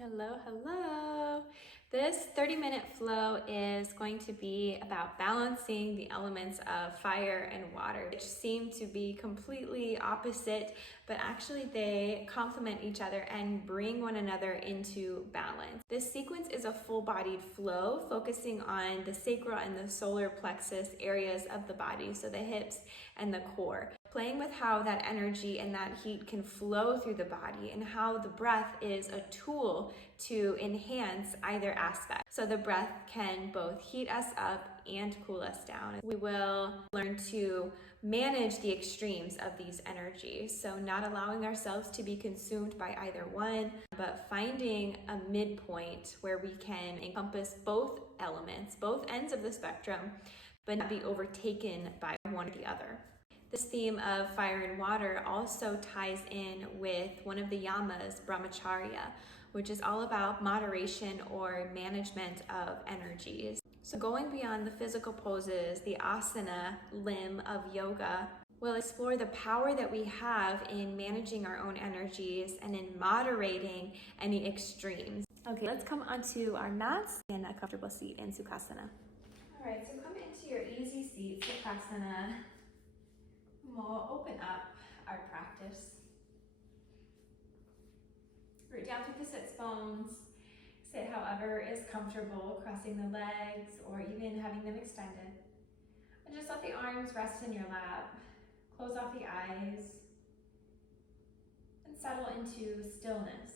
Hello, hello. This 30-minute flow is going to be about balancing the elements of fire and water, which seem to be completely opposite, but actually they complement each other and bring one another into balance. This sequence is a full-bodied flow, focusing on the sacral and the solar plexus areas of the body, so the hips and the core, playing with how that energy and that heat can flow through the body and how the breath is a tool to enhance either aspect. So the breath can both heat us up and cool us down. We will learn to manage the extremes of these energies. So not allowing ourselves to be consumed by either one, but finding a midpoint where we can encompass both elements, both ends of the spectrum, but not be overtaken by one or the other. This theme of fire and water also ties in with one of the yamas, brahmacharya, which is all about moderation or management of energies. So going beyond the physical poses, the asana limb of yoga, we'll explore the power that we have in managing our own energies and in moderating any extremes. Okay, let's come onto our mats in a comfortable seat in Sukhasana. All right, so come into your easy seat, Sukhasana. We'll open up our practice. Root down through the sits bones. Sit however is comfortable, crossing the legs or even having them extended. And just let the arms rest in your lap. Close off the eyes and settle into stillness.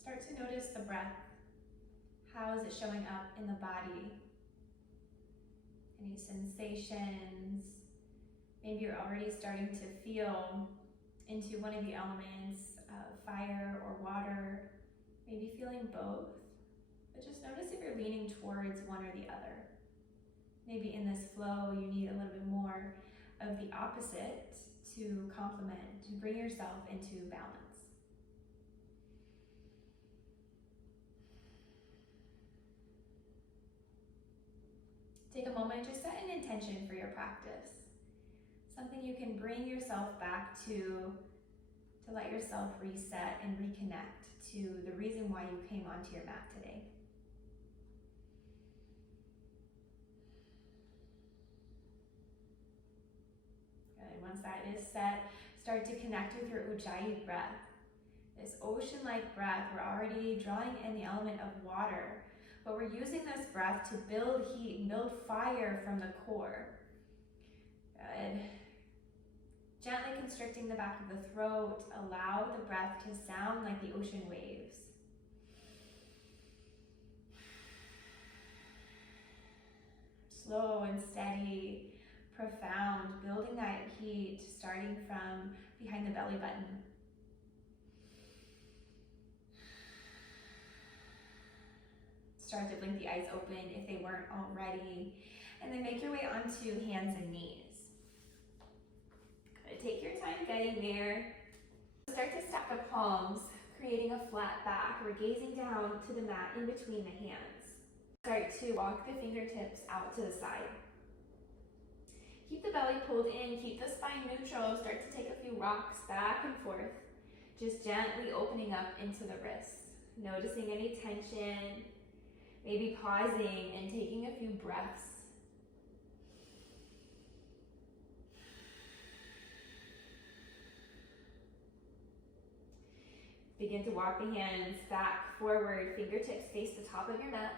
Start to notice the breath. How is it showing up in the body? Any sensations? Maybe you're already starting to feel into one of the elements, fire or water, maybe feeling both. But just notice if you're leaning towards one or the other. Maybe in this flow you need a little bit more of the opposite to complement, to bring yourself into balance. Take a moment, just set an intention for your practice. Something you can bring yourself back to let yourself reset and reconnect to the reason why you came onto your mat today. Good. Once that is set, start to connect with your UJJAYI breath. This ocean-like breath, we're already drawing in the element of water, but we're using this breath to build heat, build fire from the core. Good. Gently constricting the back of the throat, allow the breath to sound like the ocean waves. Slow and steady, profound, building that heat, starting from behind the belly button. Start to blink the eyes open if they weren't already, and then make your way onto hands and knees. Good. Take your time getting there. Start to stack the palms, creating a flat back. We're gazing down to the mat in between the hands. Start to walk the fingertips out to the side. Keep the belly pulled in, keep the spine neutral. Start to take a few rocks back and forth, just gently opening up into the wrists. Noticing any tension. Maybe pausing and taking a few breaths. Begin to walk the hands back, forward, fingertips face the top of your mat.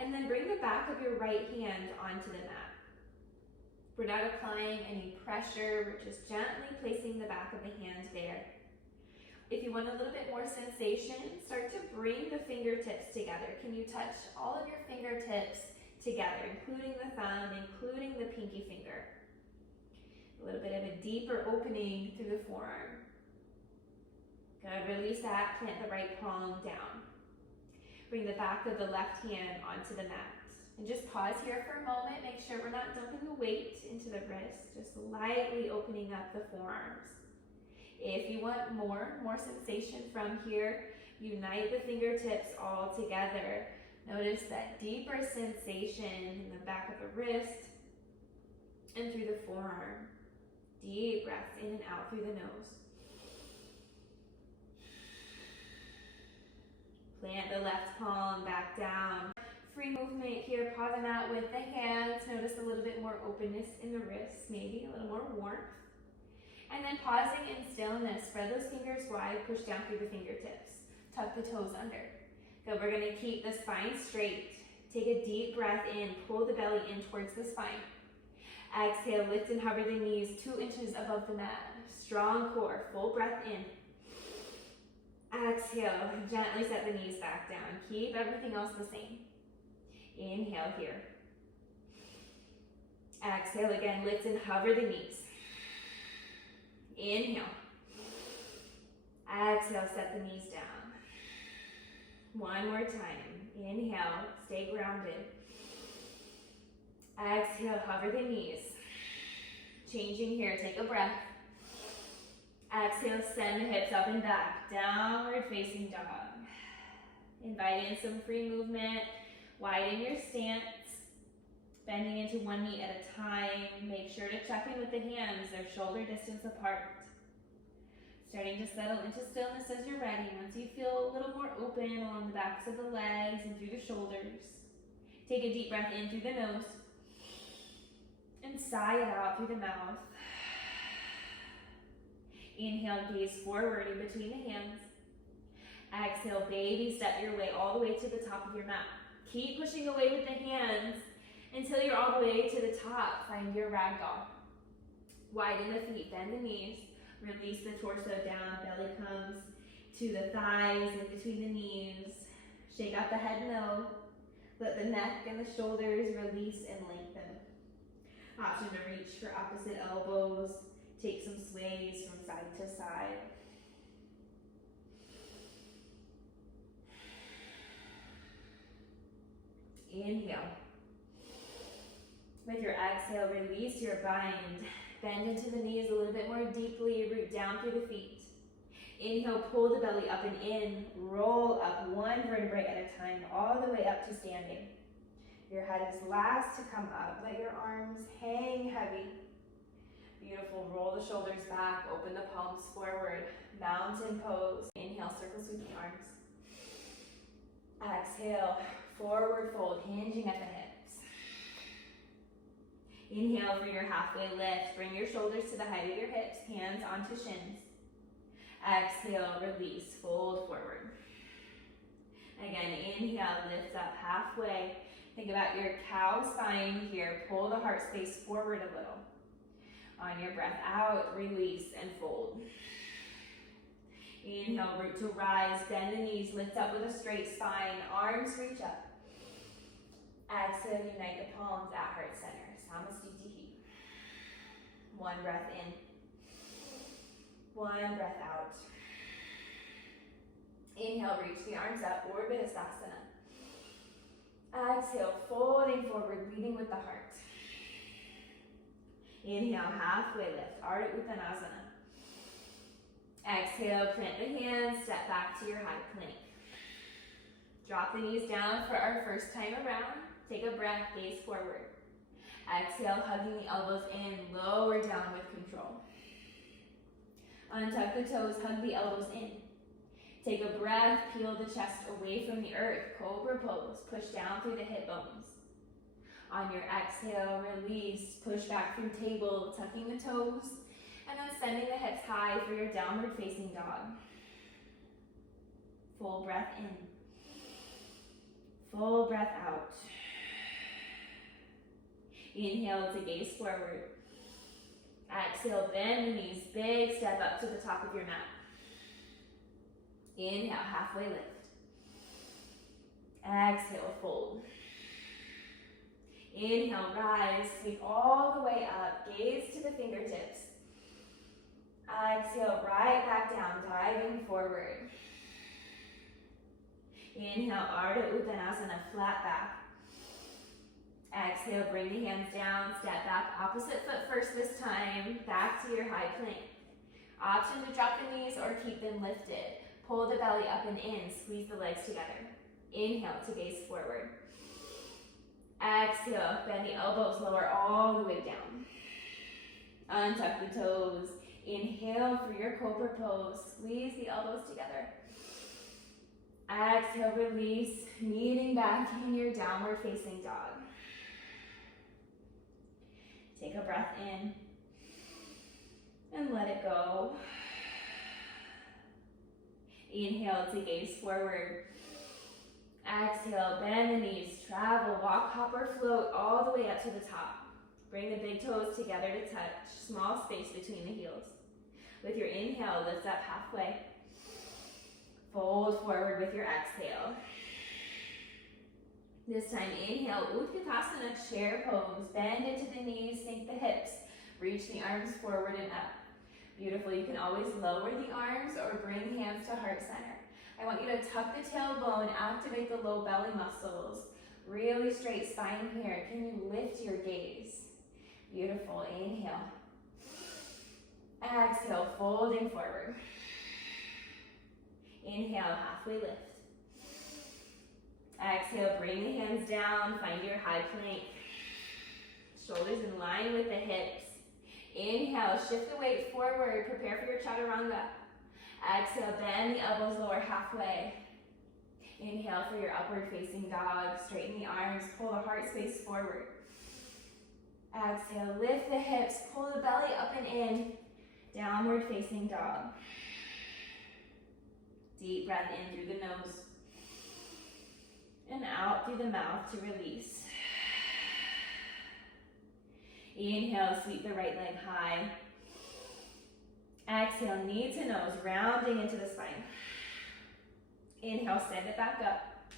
And then bring the back of your right hand onto the mat. We're not applying any pressure, we're just gently placing the back of the hand there. If you want a little bit more sensation, start to bring the fingertips together. Can you touch all of your fingertips together, including the thumb, including the pinky finger? A little bit of a deeper opening through the forearm. Good, release that, plant the right palm down. Bring the back of the left hand onto the mat. And just pause here for a moment, make sure we're not dumping the weight into the wrist, just lightly opening up the forearms. If you want more sensation from here, unite the fingertips all together. Notice that deeper sensation in the back of the wrist and through the forearm. Deep breaths in and out through the nose. Plant the left palm back down. Free movement here, pausing out with the hands. Notice a little bit more openness in the wrists, maybe a little more warmth. And then pausing in stillness, spread those fingers wide, push down through the fingertips. Tuck the toes under. Good, we're gonna keep the spine straight. Take a deep breath in, pull the belly in towards the spine. Exhale, lift and hover the knees 2 inches above the mat. Strong core, full breath in. Exhale, gently set the knees back down. Keep everything else the same. Inhale here. Exhale again, lift and hover the knees. Inhale. Exhale, set the knees down. One more time. Inhale, stay grounded. Exhale, hover the knees. Changing here, take a breath. Exhale, send the hips up and back. Downward facing dog. Invite in some free movement. Widen your stance. Bending into one knee at a time. Make sure to check in with the hands. They're shoulder distance apart. Starting to settle into stillness as you're ready. Once you feel a little more open along the backs of the legs and through the shoulders, take a deep breath in through the nose and sigh it out through the mouth. Inhale, gaze forward in between the hands. Exhale, baby step your way all the way to the top of your mat. Keep pushing away with the hands until you're all the way to the top. Find your ragdoll. Widen the feet, bend the knees. Release the torso down, belly comes to the thighs and between the knees. Shake out the head no. Let the neck and the shoulders release and lengthen. Option to reach for opposite elbows. Take some sways from side to side. Inhale. With your exhale, release your bind. Bend into the knees a little bit more deeply, root down through the feet. Inhale, pull the belly up and in. Roll up one vertebrae at a time, all the way up to standing. Your head is last to come up. Let your arms hang heavy. Beautiful, roll the shoulders back, open the palms forward. Mountain pose. Inhale, circle sweep the arms. Exhale, forward fold, hinging at the hips. Inhale for your halfway lift. Bring your shoulders to the height of your hips, hands onto shins. Exhale, release, fold forward. Again, inhale, lift up halfway. Think about your cow spine here. Pull the heart space forward a little. On your breath out, release and fold. Inhale, root to rise, bend the knees, lift up with a straight spine, arms reach up. Exhale, unite the palms at heart center. Samastitihi. One breath in. One breath out. Inhale, reach the arms up, Urdhva Exhale, folding forward, leading with the heart. Inhale, halfway lift, Ardha Uttanasana. Exhale, plant the hands, step back to your high plank. Drop the knees down for our first time around. Take a breath, gaze forward. Exhale, hugging the elbows in, lower down with control. Untuck the toes, hug the elbows in. Take a breath, peel the chest away from the earth, cobra pose, push down through the hip bones. On your exhale, release, push back through table, tucking the toes, and then sending the hips high for your downward facing dog. Full breath in. Full breath out. Inhale to gaze forward. Exhale, bend the knees, big step up to the top of your mat. Inhale, halfway lift. Exhale, fold. Inhale, rise, sweep all the way up, gaze to the fingertips. Exhale, right back down, diving forward. Inhale, Ardha Uttanasana, flat back. Exhale, bring the hands down, step back, opposite foot first this time, back to your high plank. Option to drop the knees or keep them lifted. Pull the belly up and in, squeeze the legs together. Inhale to gaze forward. Exhale, bend the elbows, lower all the way down. Untuck the toes. Inhale for your cobra pose. Squeeze the elbows together. Exhale, release, meeting back in your downward facing dog. Take a breath in and let it go. Inhale to gaze forward. Exhale, bend the knees, travel, walk, hop, or float all the way up to the top. Bring the big toes together to touch, small space between the heels. With your inhale, lift up halfway. Fold forward with your exhale. This time, inhale, Utkatasana, chair pose. Bend into the knees, sink the hips. Reach the arms forward and up. Beautiful. You can always lower the arms or bring hands to heart center. I want you to tuck the tailbone, activate the low belly muscles. Really straight spine here. Can you lift your gaze? Beautiful. Inhale. Exhale, folding forward. Inhale, halfway lift. Exhale, bring the hands down, find your high plank. Shoulders in line with the hips. Inhale, shift the weight forward, prepare for your chaturanga. Exhale, bend the elbows lower halfway. Inhale for your upward facing dog. Straighten the arms, pull the heart space forward. Exhale, lift the hips, pull the belly up and in. Downward facing dog. Deep breath in through the nose. And out through the mouth to release. Inhale, sweep the right leg high. Exhale, knee to nose, rounding into the spine. Inhale, send it back up.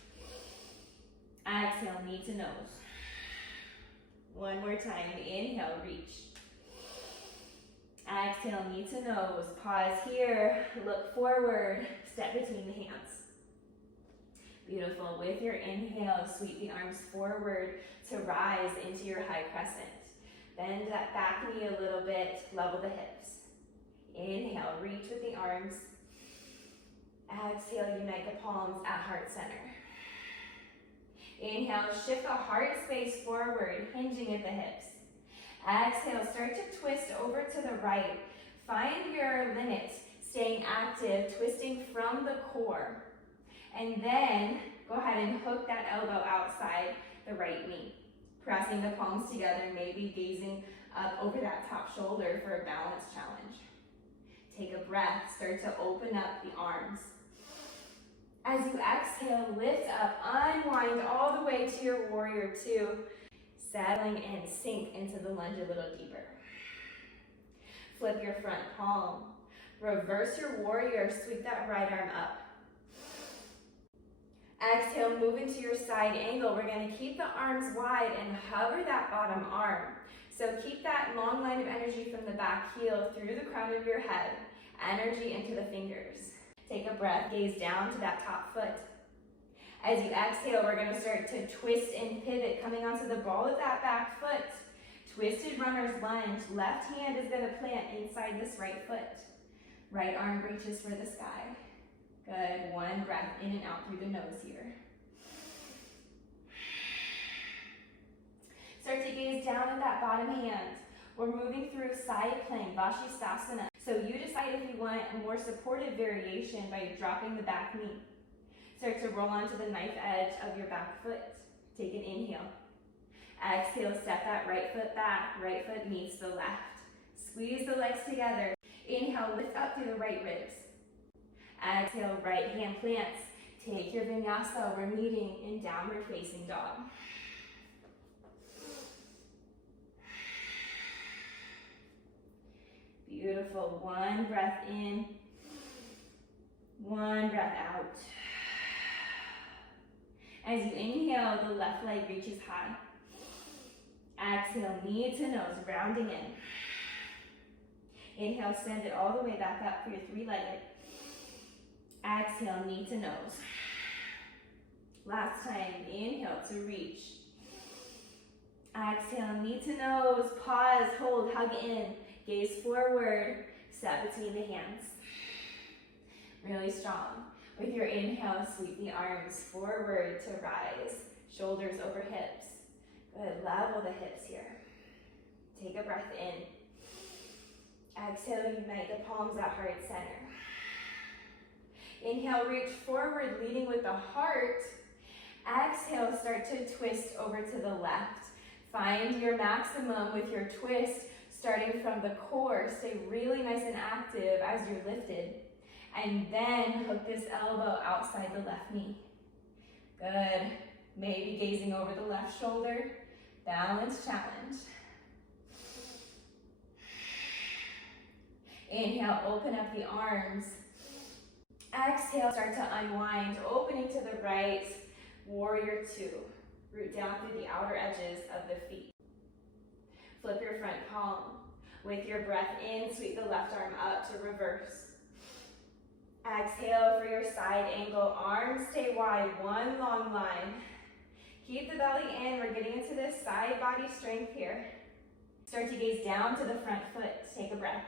Exhale, knee to nose. One more time. Inhale, reach. Exhale, knee to nose. Pause here. Look forward. Step between the hands. Beautiful. With your inhale, sweep the arms forward to rise into your high crescent. Bend that back knee a little bit. Level the hips. Inhale, reach with the arms. Exhale, unite the palms at heart center. Inhale, shift the heart space forward, hinging at the hips. Exhale, start to twist over to the right. Find your limit, staying active, twisting from the core. And then go ahead and hook that elbow outside the right knee. Pressing the palms together, maybe gazing up over that top shoulder for a balance challenge. Take a breath, start to open up the arms. As you exhale, lift up, unwind all the way to your warrior two. Settling in, sink into the lunge a little deeper. Flip your front palm. Reverse your warrior, sweep that right arm up. Exhale, move into your side angle. We're gonna keep the arms wide and hover that bottom arm. So keep that long line of energy from the back heel through the crown of your head. Energy into the fingers. Take a breath, gaze down to that top foot. As you exhale, we're gonna start to twist and pivot, coming onto the ball of that back foot. Twisted runner's lunge. Left hand is gonna plant inside this right foot. Right arm reaches for the sky. Good, one breath in and out through the nose here. Start to gaze down at that bottom hand. We're moving through side plank, Vashisthasana. So you decide if you want a more supportive variation by dropping the back knee. Start to roll onto the knife edge of your back foot. Take an inhale. Exhale, step that right foot back. Right foot meets the left. Squeeze the legs together. Inhale, lift up through the right ribs. Exhale, right hand plants. Take your vinyasa. We're meeting in downward facing dog. Beautiful. One breath in. One breath out. As you inhale, the left leg reaches high. Exhale, knee to nose, rounding in. Inhale, send it all the way back up for your three-legged. Exhale, knee to nose. Last time, inhale to reach. Exhale, knee to nose, pause, hold, hug in. Gaze forward, step between the hands. Really strong. With your inhale, sweep the arms forward to rise, shoulders over hips. Good, level the hips here. Take a breath in. Exhale, unite the palms at heart center. Inhale, reach forward, leading with the heart. Exhale, start to twist over to the left. Find your maximum with your twist, starting from the core. Stay really nice and active as you're lifted. And then hook this elbow outside the left knee. Good. Maybe gazing over the left shoulder. Balance challenge. Inhale, open up the arms. Exhale, start to unwind, opening to the right. Warrior two. Root down through the outer edges of the feet. Flip your front palm. With your breath in, sweep the left arm up to reverse. Exhale for your side angle. Arms stay wide, one long line. Keep the belly in. We're getting into this side body strength here. Start to gaze down to the front foot. Take a breath.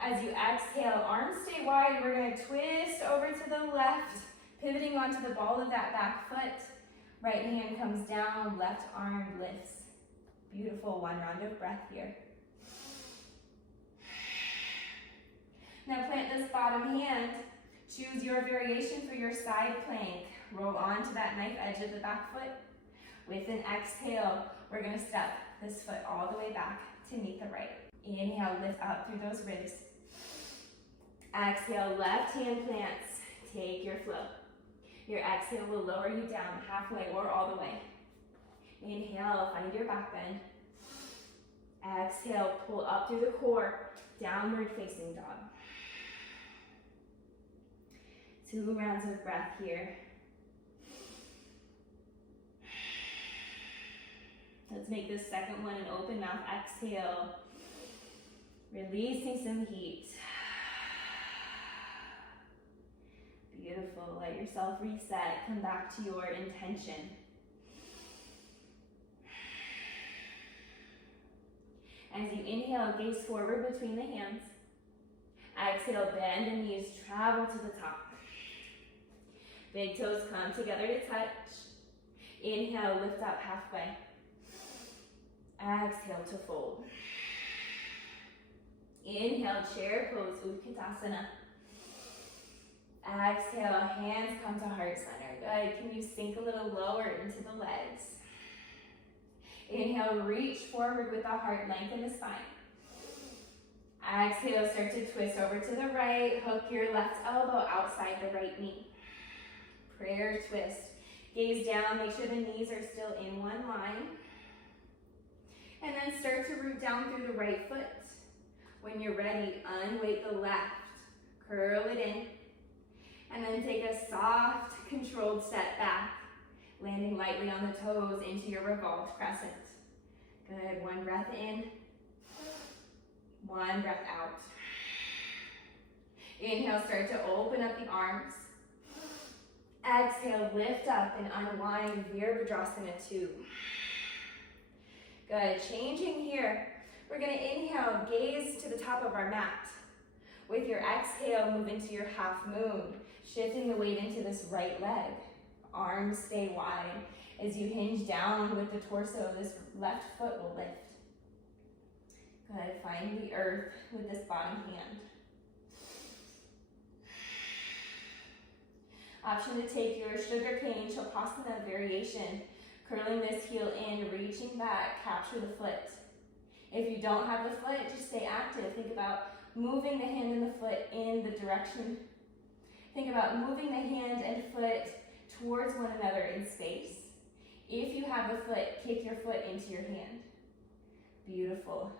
As you exhale, arms stay wide. We're going to twist over to the left, pivoting onto the ball of that back foot. Right hand comes down, left arm lifts. Beautiful, one round of breath here. Now plant this bottom hand. Choose your variation for your side plank. Roll onto that knife edge of the back foot. With an exhale, we're going to step this foot all the way back to meet the right. Inhale, lift up through those ribs. Exhale, left hand plants. Take your flow. Your exhale will lower you down halfway or all the way. Inhale, find your back bend. Exhale, pull up through the core, downward facing dog. 2 rounds of breath here. Let's make this second one an open mouth exhale. Releasing some heat. Beautiful. Let yourself reset. Come back to your intention. As you inhale, gaze forward between the hands. Exhale, bend the knees, travel to the top. Big toes come together to touch. Inhale, lift up halfway. Exhale to fold. Inhale, chair pose, Utkatasana. Exhale, hands come to heart center. Good. Can you sink a little lower into the legs? Inhale, reach forward with the heart, lengthen the spine. Exhale, start to twist over to the right. Hook your left elbow outside the right knee. Prayer twist. Gaze down, make sure the knees are still in one line. And then start to root down through the right foot. When you're ready, unweight the left. Curl it in. And then take a soft, controlled step back, landing lightly on the toes into your revolved crescent. Good. One breath in. One breath out. Inhale, start to open up the arms. Exhale, lift up and unwind, Virabhadrasana 2. Good. Changing here. We're going to inhale, gaze to the top of our mat. With your exhale, move into your half moon, shifting the weight into this right leg. Arms stay wide. As you hinge down with the torso, this left foot will lift. Good. Find the earth with this bottom hand. Option to take your sugar cane Shavasana variation, curling this heel in, reaching back, capture the foot. If you don't have the foot, just stay active. Think about moving the hand and the foot in the direction. Think about moving the hand and foot towards one another in space. If you have the foot, kick your foot into your hand. Beautiful.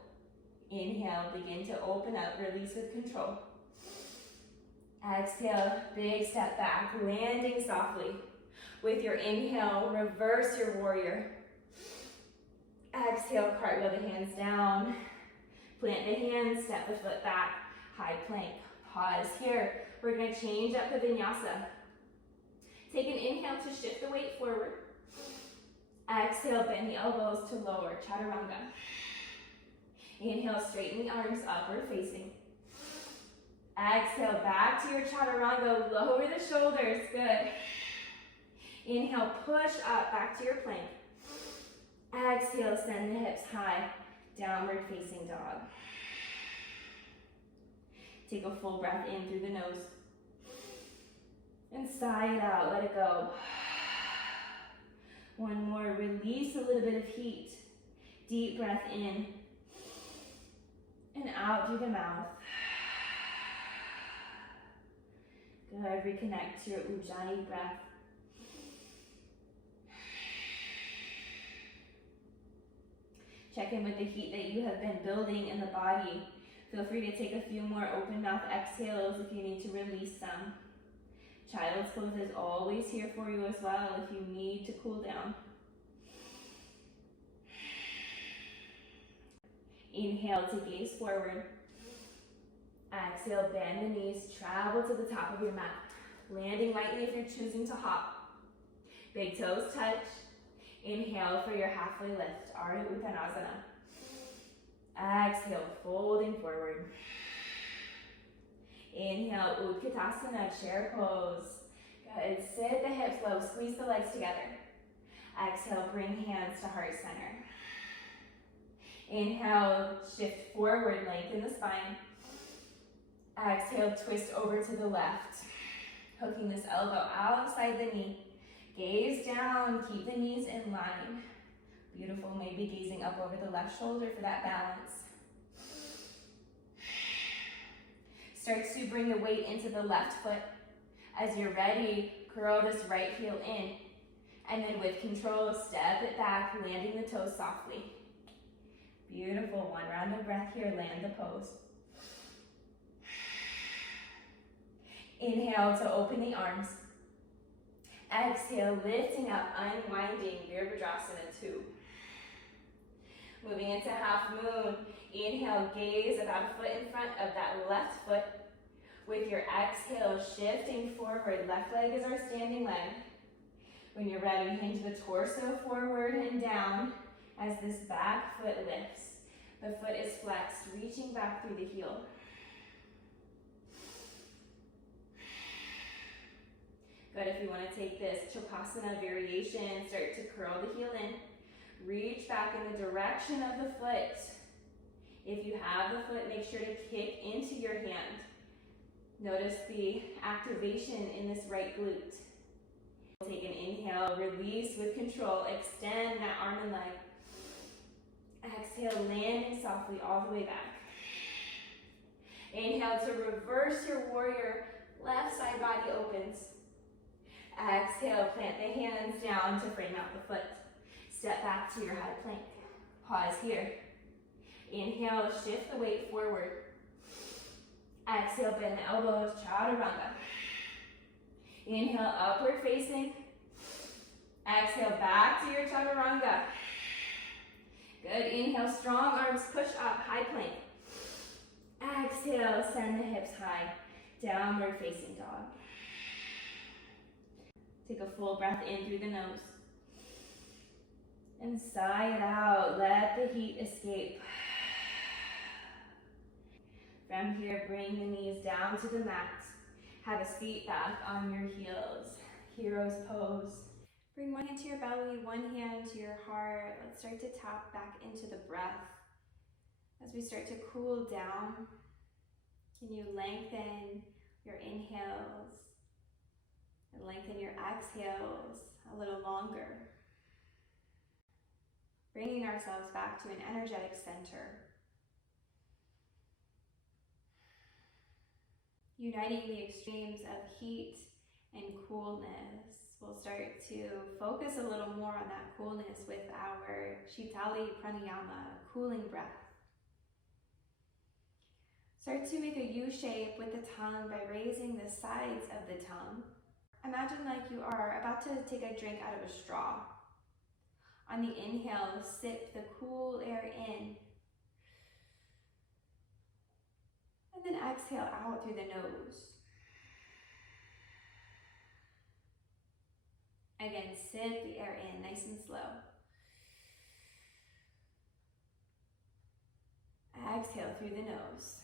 Inhale, begin to open up, release with control. Exhale, big step back, landing softly. With your inhale, reverse your warrior. Exhale, cartwheel the hands down. Plant the hands, step the foot back, high plank. Pause here. We're going to change up the vinyasa. Take an inhale to shift the weight forward. Exhale, bend the elbows to lower, chaturanga. Inhale, straighten the arms, upward facing. Exhale, back to your chaturanga. Lower the shoulders. Good. Inhale, push up, back to your plank. Exhale, send the hips high. Downward facing dog. Take a full breath in through the nose. And sigh it out, let it go. One more, release a little bit of heat. Deep breath in. And out through the mouth. Good, reconnect to your Ujjayi breath. Check in with the heat that you have been building in the body. Feel free to take a few more open mouth exhales if you need to release some. Child's pose is always here for you as well if you need to cool down. Inhale to gaze forward. Exhale, bend the knees, travel to the top of your mat. Landing lightly if you're choosing to hop. Big toes touch. Inhale for your halfway lift, Ardha Uttanasana. Exhale, folding forward. Inhale, Utkatasana, chair pose. Good, sit the hips low, squeeze the legs together. Exhale, bring hands to heart center. Inhale, shift forward, lengthen the spine. Exhale, twist over to the left. Hooking this elbow outside the knee. Gaze down, keep the knees in line. Beautiful, maybe gazing up over the left shoulder for that balance. Start to bring the weight into the left foot. As you're ready, curl this right heel in. And then with control, step it back, landing the toes softly. Beautiful, one round of breath here, land the pose. Inhale to open the arms. Exhale, lifting up, unwinding, Virabhadrasana 2. Moving into half moon. Inhale, gaze about a foot in front of that left foot. With your exhale, shifting forward. Left leg is our standing leg. When you're ready, hinge the torso forward and down as this back foot lifts. The foot is flexed, reaching back through the heel. Good, if you want to take this Chokasana variation, start to curl the heel in. Reach back in the direction of the foot. If you have the foot, make sure to kick into your hand. Notice the activation in this right glute. Take an inhale, release with control, extend that arm and leg. Exhale, landing softly all the way back. Inhale to reverse your warrior, left side body opens. Exhale, plant the hands down to frame out the foot. Step back to your high plank. Pause here. Inhale, shift the weight forward. Exhale, bend the elbows, chaturanga. Inhale, upward facing. Exhale, back to your chaturanga. Good, inhale, strong arms, push up, high plank. Exhale, send the hips high, downward facing dog. Take a full breath in through the nose. And sigh it out, let the heat escape. From here, bring the knees down to the mat. Have a seat back on your heels. Hero's pose. Bring one hand to your belly, one hand to your heart. Let's start to tap back into the breath. As we start to cool down, can you lengthen your inhales and lengthen your exhales a little longer? Bringing ourselves back to an energetic center. Uniting the extremes of heat and coolness. We'll start to focus a little more on that coolness with our Sitali Pranayama, cooling breath. Start to make a U shape with the tongue by raising the sides of the tongue. Imagine like you are about to take a drink out of a straw. On the inhale, sip the cool air in. And then exhale out through the nose. Again, sip the air in, nice and slow. Exhale through the nose.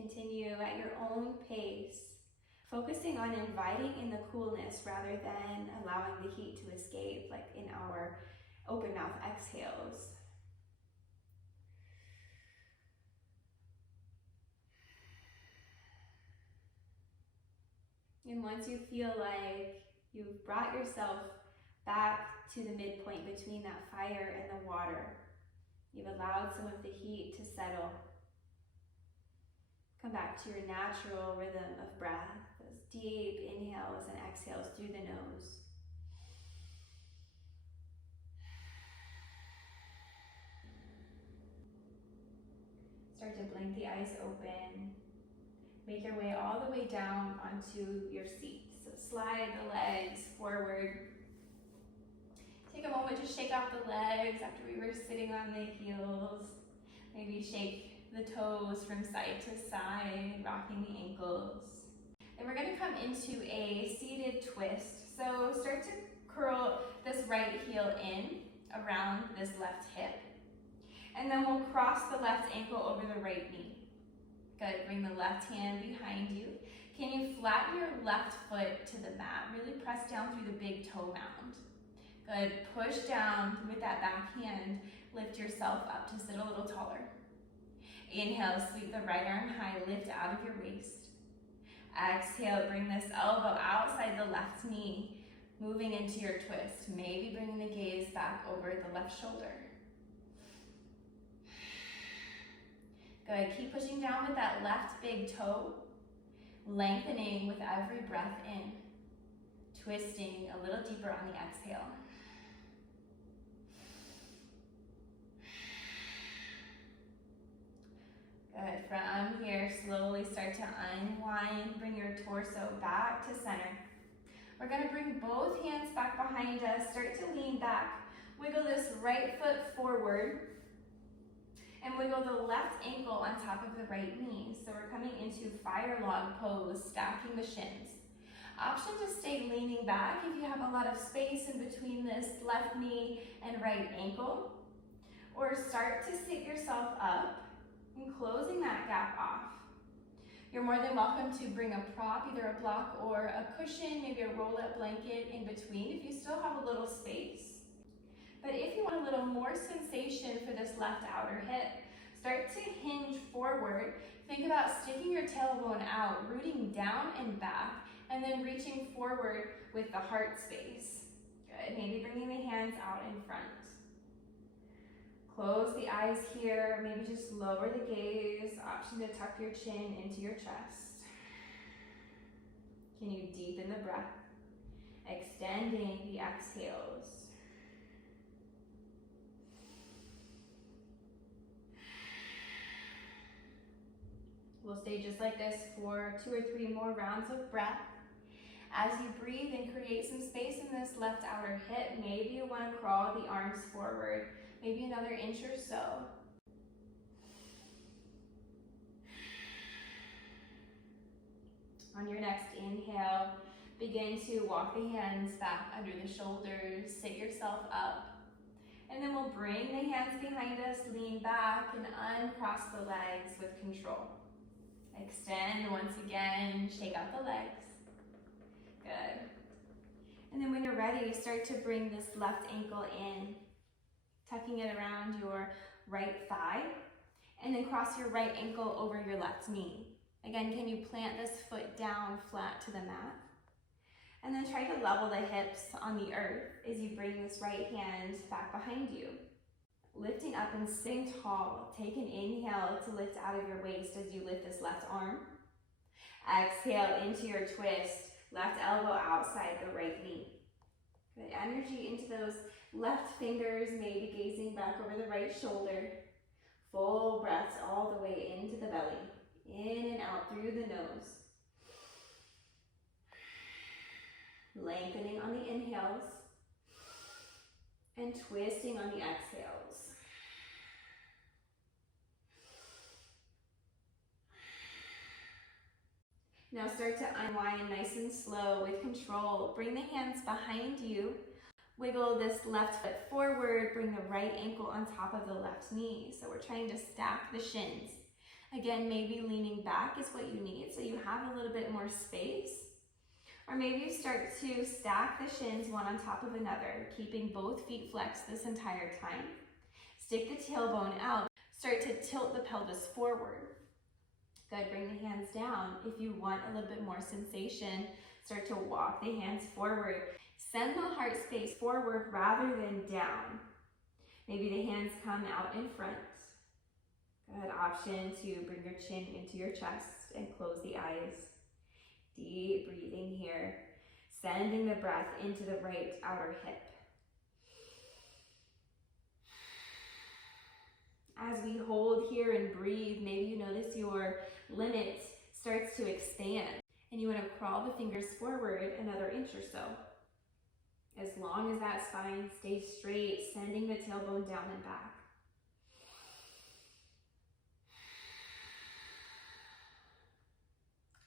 Continue at your own pace, focusing on inviting in the coolness rather than allowing the heat to escape, like in our open mouth exhales. And once you feel like you've brought yourself back to the midpoint between that fire and the water, you've allowed some of the heat to settle. Come back to your natural rhythm of breath, those deep inhales and exhales through the nose. Start to blink the eyes open. Make your way all the way down onto your seat. So slide the legs forward. Take a moment to shake out the legs after we were sitting on the heels. Maybe shake the toes from side to side, rocking the ankles. And we're gonna come into a seated twist. So start to curl this right heel in around this left hip. And then we'll cross the left ankle over the right knee. Good, bring the left hand behind you. Can you flatten your left foot to the mat? Really press down through the big toe mound. Good, push down with that back hand. Lift yourself up to sit a little taller. Inhale, sweep the right arm high, lift out of your waist. Exhale, bring this elbow outside the left knee, moving into your twist. Maybe bringing the gaze back over the left shoulder. Good, keep pushing down with that left big toe, lengthening with every breath in, twisting a little deeper on the exhale. Good, from here, slowly start to unwind, bring your torso back to center. We're gonna bring both hands back behind us, start to lean back. Wiggle this right foot forward, and wiggle the left ankle on top of the right knee. So we're coming into fire log pose, stacking the shins. Option to stay leaning back if you have a lot of space in between this left knee and right ankle, or start to sit yourself up and closing that gap off. You're more than welcome to bring a prop, either a block or a cushion, maybe a roll-up blanket in between if you still have a little space. But if you want a little more sensation for this left outer hip, start to hinge forward. Think about sticking your tailbone out, rooting down and back, and then reaching forward with the heart space. Good, maybe bringing the hands out in front. Close the eyes here, maybe just lower the gaze. Option to tuck your chin into your chest. Can you deepen the breath, extending the exhales. We'll stay just like this for 2 or 3 more rounds of breath. As you breathe and create some space in this left outer hip, maybe you want to crawl the arms forward, maybe another inch or so. On your next inhale, begin to walk the hands back under the shoulders, sit yourself up. And then we'll bring the hands behind us, lean back, and uncross the legs with control. Extend once again, shake out the legs. Good. And then when you're ready, start to bring this left ankle in, tucking it around your right thigh, and then cross your right ankle over your left knee. Again, can you plant this foot down flat to the mat? And then try to level the hips on the earth as you bring this right hand back behind you. Lifting up and sitting tall. Take an inhale to lift out of your waist as you lift this left arm. Exhale into your twist. Left elbow outside the right knee. Good energy into those left fingers, maybe gazing back over the right shoulder. Full breaths all the way into the belly. In and out through the nose. Lengthening on the inhales. And twisting on the exhales. Now start to unwind nice and slow with control. Bring the hands behind you. Wiggle this left foot forward. Bring the right ankle on top of the left knee. So we're trying to stack the shins. Again, maybe leaning back is what you need, so you have a little bit more space. Or maybe you start to stack the shins one on top of another, keeping both feet flexed this entire time. Stick the tailbone out. Start to tilt the pelvis forward. Good, bring the hands down. If you want a little bit more sensation, start to walk the hands forward. Send the heart space forward rather than down. Maybe the hands come out in front. Good option to bring your chin into your chest and close the eyes. Deep breathing here. Sending the breath into the right outer hip. As we hold here and breathe, maybe you notice your limit starts to expand and you want to crawl the fingers forward another inch or so. As long as that spine stays straight, sending the tailbone down and back.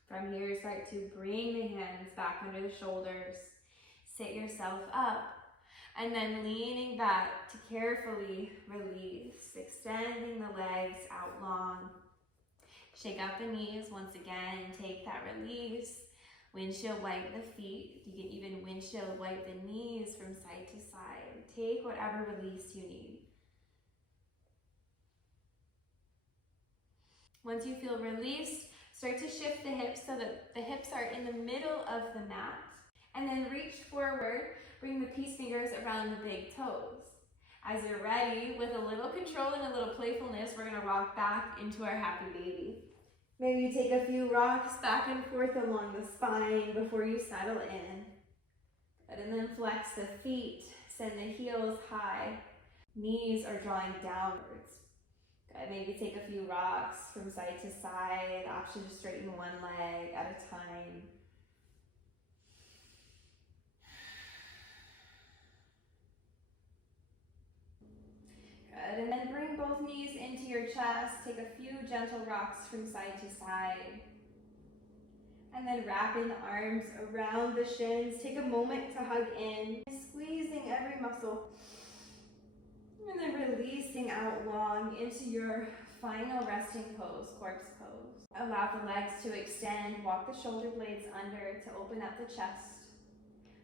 From here, start to bring the hands back under the shoulders. Sit yourself up. And then leaning back to carefully release, extending the legs out long. Shake out the knees once again, take that release. Windshield wipe the feet. You can even windshield wipe the knees from side to side. Take whatever release you need. Once you feel released, start to shift the hips so that the hips are in the middle of the mat. And then reach forward, bring the peace fingers around the big toes. As you're ready, with a little control and a little playfulness, we're gonna rock back into our happy baby. Maybe you take a few rocks back and forth along the spine before you settle in. Good, and then flex the feet, send the heels high. Knees are drawing downwards. Good, maybe take a few rocks from side to side, option to straighten one leg at a time. Good, and then bring both knees into your chest. Take a few gentle rocks from side to side. And then wrapping the arms around the shins. Take a moment to hug in, squeezing every muscle. And then releasing out long into your final resting pose, corpse pose. Allow the legs to extend. Walk the shoulder blades under to open up the chest.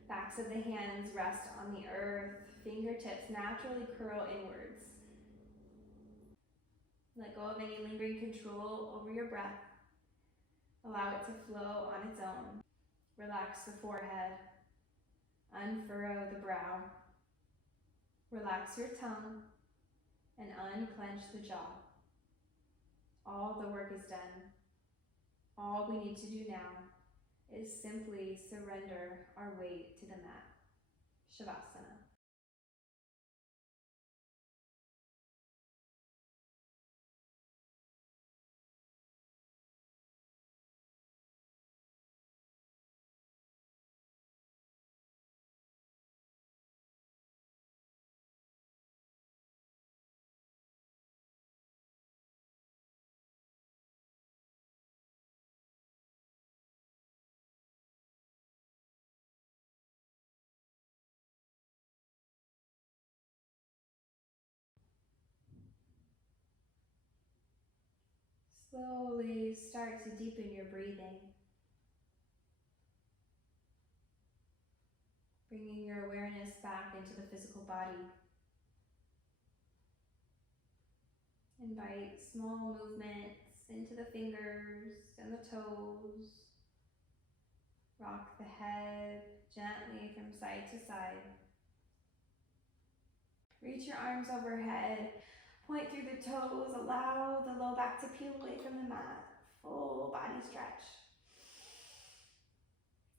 Backs of the hands rest on the earth. Fingertips naturally curl inwards. Let go of any lingering control over your breath. Allow it to flow on its own. Relax the forehead. Unfurrow the brow. Relax your tongue and unclench the jaw. All the work is done. All we need to do now is simply surrender our weight to the mat. Shavasana. Slowly start to deepen your breathing. Bringing your awareness back into the physical body. Invite small movements into the fingers and the toes. Rock the head gently from side to side. Reach your arms overhead. Point through the toes. Allow the low back to peel away from the mat. Full body stretch.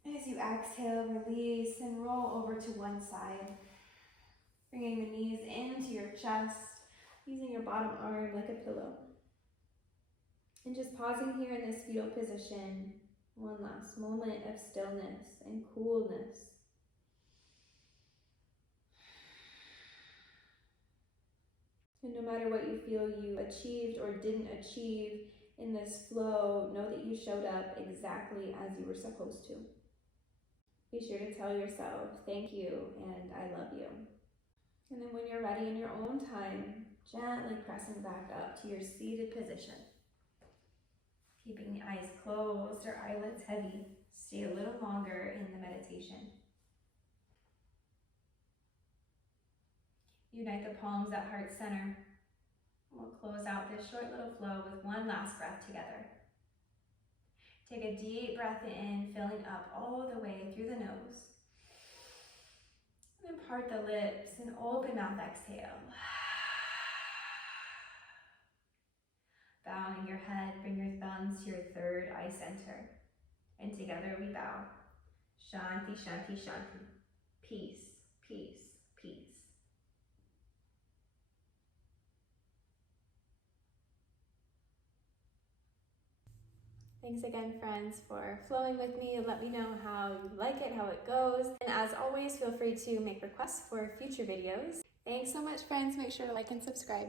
As you exhale, release and roll over to one side. Bringing the knees into your chest, using your bottom arm like a pillow. And just pausing here in this fetal position. One last moment of stillness and coolness. And no matter what you feel you achieved or didn't achieve in this flow, know that you showed up exactly as you were supposed to. Be sure to tell yourself, thank you and I love you. And then when you're ready in your own time, gently pressing back up to your seated position. Keeping the eyes closed or eyelids heavy. Stay a little longer in the meditation. Unite the palms at heart center. We'll close out this short little flow with one last breath together. Take a deep breath in, filling up all the way through the nose. And then part the lips and open mouth exhale. Bowing your head, bring your thumbs to your third eye center. And together we bow. Shanti, Shanti, Shanti. Peace, peace, peace. Thanks again, friends, for flowing with me. Let me know how you like it, how it goes. And as always, feel free to make requests for future videos. Thanks so much, friends. Make sure to like and subscribe.